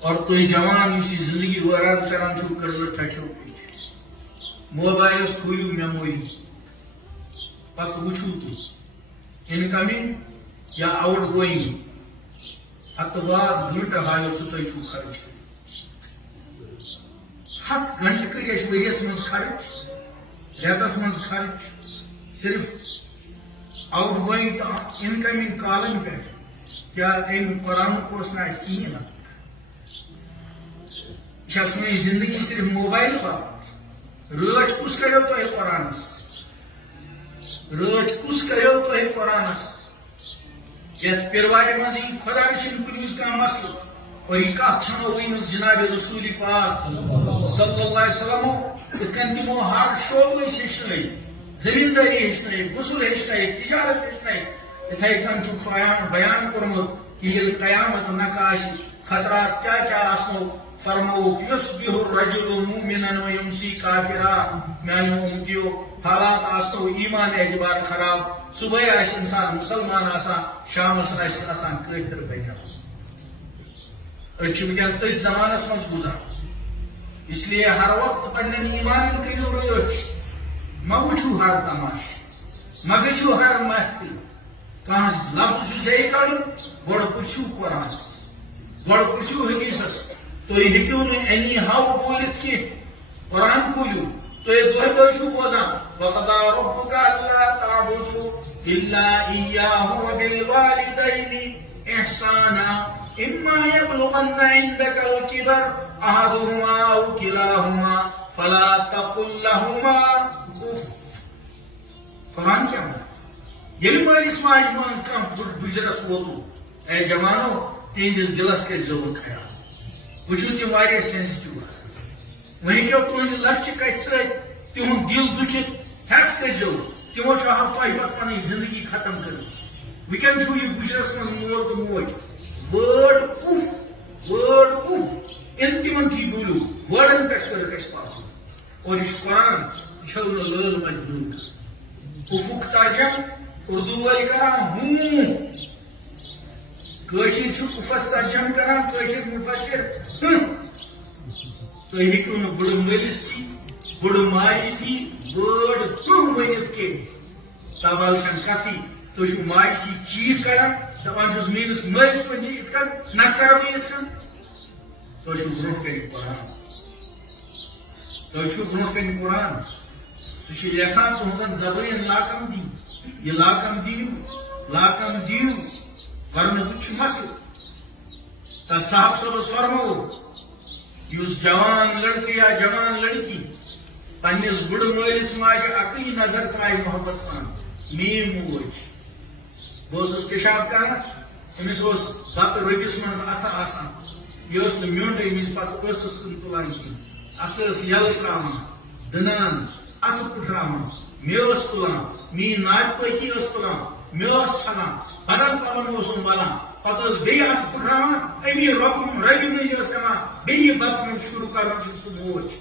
اور تھی جوان اس زندگی ویران کران چھو کر ٹھٹھو پیچھے موبائلس کھولو میموری پتہ وچھو تھی انکمنگ یا آؤٹ گوئنگ ہتوار گھنٹہ ہایو سہ تھی چھو خرچ کر 7 گھنٹہ کر اس ؤریس من خرچ ریتس من خرچ صرف آؤٹ گوئنگ تو انکمنگ کالن پہ کیا ام قرآن کوس نا اس کہین یہ سن زندگی صرف موبائل باپت رچ کس کرو تہ قرآنس رچ کس کرو تہ قرآنس یت پیرواری مز یہ خدا رچن کنس کھانا مسئلہ اور یہ کت چھنو ورمس جناب رسول پاک صلی اللہ علیہ وسلم ات کن تمو ہر شعبہ ہیچن زمینداری ہیچن غسل ہیچن تجارت ہیچن اتھے کن بیان کورمت کہ یل قیامت نکہ خطرات کیا کیا آسنو فرموک یصبح الرجل مومنا ویمسی کافرا میانو امتیو حالات آسنو ایمان اعتبار خراب صبح آس انسان مسلمان آسان شام آس آسان کافر بیٹھا ونکین تھی زمانس مز گزار اس لیے ہر وقت پنن ایمان کرو رچ مہ وچھو ہر تماش مہ گھو ہر محفل کھانا لفظ صحیح کڑ گوڑ پرچھو قرآنس گوڑ پرچھو حدیثس تھی ہیکو نی ہاؤ بولت کی قرآن کھولو تھی دہ دہ چھو بوزان وقضى ربك الا تعبدوا الا اياه وبالوالدين احسانا اما يبلغن عندك الكبر احدهما او كلاهما فلا تقل لهما اف. قرآن کیا ہے؟ یل مالس ماج مز کم بزرس ووتو اے جوانو تہندس دلس کر ضرور خیال وچھو تم واریاہ سینسٹیو آسان وہیں کیو تہذ لچ کت ست تہد دل دکھت ہیس کرو تمو ہم تہ پتہ پن زندگی ختم کر ونکین چھو یہ بزرس من مول تو موج ورڈ اف ان تمن تھی بولو ورڈن پہ کر اس پاس اور یہ قرآن چھو لل مجبور افق ترجم اردو ول کران ہوں کشر چھ افس ترجم کران کشر مفسر تھی ہیکو نا بڑ ملس تھی بڑ ماجہ تھی ورڈ ورنت کی تبال چھن کتھی تھی ماجہ تھی چیخ کران دپان چھس میس ملس ون ات کن نہ کرو ات کن تھی برو کن قرآن تھی برو کن قرآن سہ یژھان تہذن زبان لاکم دی یہ لاکم دیو ورنہ تہ مسئلہ تس صاحب صبس فرمو اس جوان لڑکہ یا جوان لڑکی پنس بڑ مالس ماجہ اکی نظر ترائی محبت سان میم موج بہت پیشاب کران امس بتہ ربس من اتھ آسان یہ میونڈ امس پتہ ٲسس کن تلان کھین اتھ یل تراان دنان اتھ پٹھراان میس تلان مین ناد پکی تلان میس چھلان بدل پلن ولان پتہ بیٚیہِ اتھ پٹھراان امی ربہِ مٔنٛزۍ کران بیٚیہِ بتہٕ شروع کران سہ موج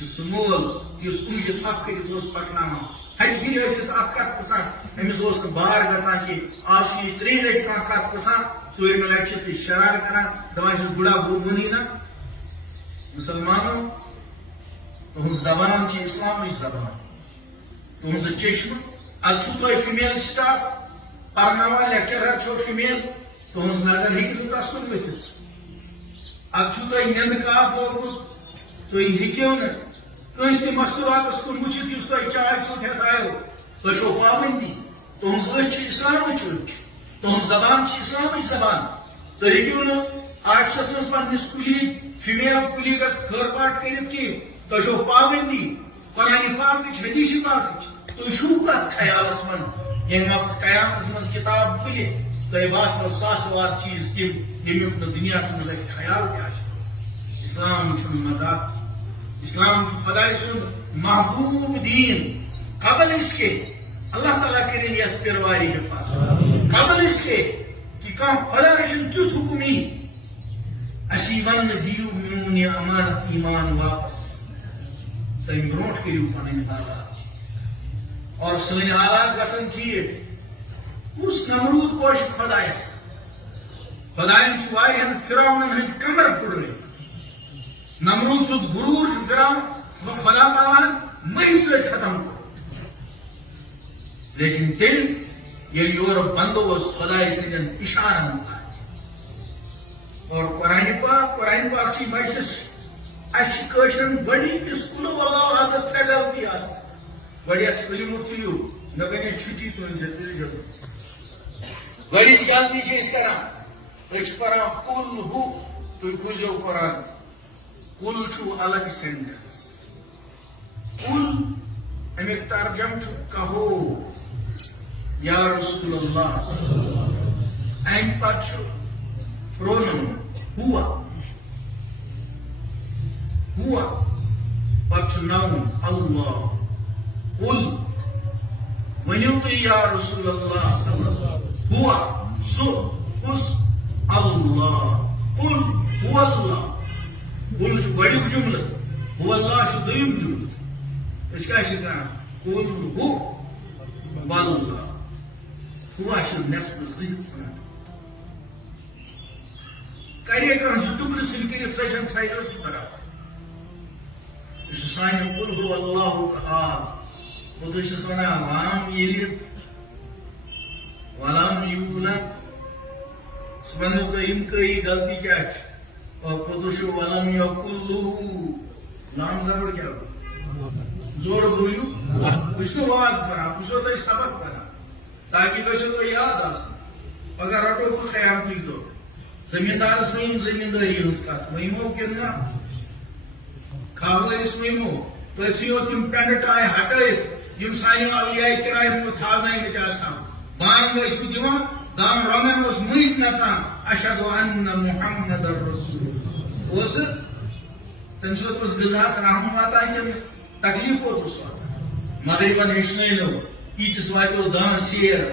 یہ سہ مول یس کُنجہِ تھپھ کٔرِتھ پکناوان ہتہِ پھِرِ ٲسِس اکھ کتھ پرژھان أمِس اوس نہٕ بار گژھان کہ آز چھُ یہِ 3 لٹہِ کانٛہہ کتھ پرژھان 4مہِ لٹہِ چھِس یہِ شرار کران دپان چھِس بُڈا ووٚنُے نا مسلمانو تہنٛز زبان چھِ اسلامٕچ زبان تہنٛز چشمہٕ اتھ چھُو تۄہہِ فیمیل سٹاف پرناوان لیکچرر چھو فیمیل تہنٛز نظر ہیٚکہِ نہٕ تس کُن ؤتھِتھ اتھ چھُو تۄہہِ نیندٕ کاپ لوگمُت تُہۍ ہیٚکِو نہٕ کٲنٛسہِ تہِ مستوراتس کُن وٕچھِتھ یُس تۄہہِ چاے ژوٚٹ ہٮ۪تھ آیو تۄہہِ چھو پابندی تہنٛز أچھ چھِ اسلامٕچ أچھ تہنٛز زبان چھِ اسلامٕچ زبان تُہۍ ہیٚکِو نہٕ آفسس منٛز پننِس کُلیٖگ فیمیل کُلیٖگس خٲر پاٹ کٔرِتھ کینٛہہ تۄہہِ چھو پابندی قرآنِ پاکٕچ حدیث پاکٕچ تُہۍ چھُو کتھ خیالس منٛز ییٚمہِ وقتہٕ قیامتس منٛز کِتاب کھُلہِ تۄہہِ باسنو ساسہٕ واد چیٖز تِم ییٚمیُک نہٕ دُنیاہس منٛز اَسہِ خیال تہِ آسہِ اسلام چھُنہٕ مذاق اسلام چھُ خداے سُنٛد محبوب دین قبل اس کے اللہ تعالیٰ کرن یتھ پیرواری حفاظت قبل اس کے کہ کانٛہہ خدا رچھن تیُتھ حکم یی اسی ون دیو میون یہ امانت ایمان واپس تم برونٹ کرو پن حالات اور سن حالات گھن ٹھیک اس نمرود پوش خدائس خدائن واریاہن فرعونن ہند کمر پھڑرٲوِتھ نمرود سُنٛد غروٗر چھُ فرعون خدا تعالیٰ مٔہۍ سۭتۍ ختم کوٚرمُت لیکن تیٚلہِ ییٚلہِ یورٕ بندو اوس خداے سٕنٛدٮ۪ن اِشارن مُطابق اور قرآن پاک چھ مجلس اَسہِ چھِ کٲشرٮ۪ن گۄڈنِکِس کُلہُ اللہ حضرتس 3 غلطی آسان گۄڈنٮ۪تھ چھِ ؤلِو مُفتِیو مےٚ بنے چھُٹی تُہٕنٛدِ سۭتۍ تیٚلہِ چھُ گۄڈنِچ غلطی چھِ أسۍ کران أسۍ چھِ پران کُل ہُہ تُہۍ بوٗزِو قرآن کُل چھُ الگ سینٹنس کُل امیُک ترجم چھُ کہو یا رسول اللہ امہِ پتہٕ چھُ پرونم ہوا پتہٕ چھُ ناوُن اللہ قل ؤنِو تُہۍ یا رسول اللہ ہوا سُہ کُس اللہ قل هو اللہ قل چھُ گۄڈنیُک جملہٕ هو اللہ چھُ دوٚیِم جملہٕ أسۍ کیٛاہ چھِ کران قل هو واللہ ہوا چھِ نٮ۪صفہٕ زٕے ژھٕنان کرے کران سُہ ٹُکرٕ سۭتۍ کٔرِتھ سۄ چھنہٕ سایزس برابر یہِ چھُ سانہِ قل هو اللہُک آب پوٚتُس چھِس ونان لام ییٚلِتھ ولم یوٗلد سُہ ونو تۄہہِ اِنکٲری غلطی کیٛاہ چھِ پوٚتُس چھُ ولم یکُن لہوٗ لام زبر کیٛاہ گوٚو زورٕ بوٗزِو بہٕ چھُس نہٕ واز پران بہٕ چھُسو تۄہہِ سبق پران تاکہِ گژھِو تۄہہِ یاد آسُن پگاہ رٹو بہٕ قیامتٕکۍ دۄہ زمیٖندارس ؤنِم زمیٖندٲری ہٕنٛز کتھ ؤنۍمو کِنہٕ نہ کھاہ وٲلِس ؤنۍمو تُہۍ ژھٕنِو تِم پٮ۪نٛڈٕ ٹاے ہٹٲیِتھ یِم سانیو اولیاء کرامو تھاونٲومٕتۍ آسان بانگ ٲسۍ بہٕ دِوان دام رنگن اوس مٔنٛزۍ نژان اشہدُ انہ محمد رسول اوس تمہِ سۭتۍ اوس غذاہس رحم واتان کِنہٕ تکلیف کوٚت اوس واتان مغربن ہیٚچھنٲونو ییٖتِس واتیو دان سیر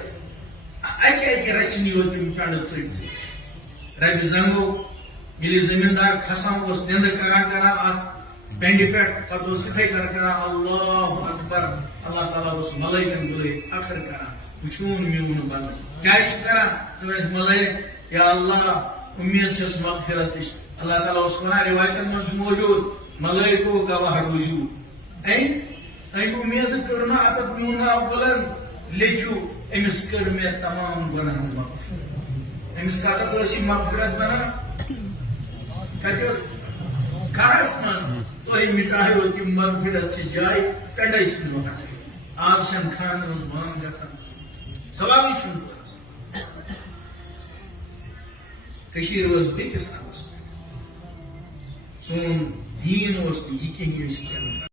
اکہِ رچھنہِ یوت تِم پٮ۪نٛڈٕ ژٔٹۍ ربہِ زنگو ییٚلہِ زمیٖندار کھسان اوس نِندٕ کران اتھ پٮ۪نٛڈِ پٮ۪ٹھ پتہٕ اوس یِتھے کٔنۍ کران اللہ اکبر اللہ تعالیٰ اوس ملٲیکن بُلٲیِتھ فخر کران وٕچھوُن میون بنٛدٕ کیٛازِ چھُ کران تِم ٲسۍ ملٲیک یا اللہ اُمید چھس مغفرتٕچ اللہ تعالیٰ اوس ونان رِوایتن منٛز چھُ موجوٗد ملٲیکو گواہ روٗزِو امہِ اُمید کٔر نہٕ اتتھ میون ناو بُلند لیکھِو أمِس کٔر مےٚ تمام گۄناہن مغفرت أمِس کتتھ ٲس یہِ مغفرت بنان کتہِ ٲس کھہس منٛز تۄہہِ مِٹایو تِم مغفرت چہِ جایہِ پٮ۪نٛڈے ژھٕنِو ہٹٲیِتھ آز چھنہٕ خانٛدرن منٛز بانگ گژھان سوالٕے چھُنہٕ توٚران کٔشیٖر ٲس بیٚکِس حالس پٮ۪ٹھ سون دیٖن اوس نہٕ یہِ کِہیٖنۍ أسۍ کیٛاہ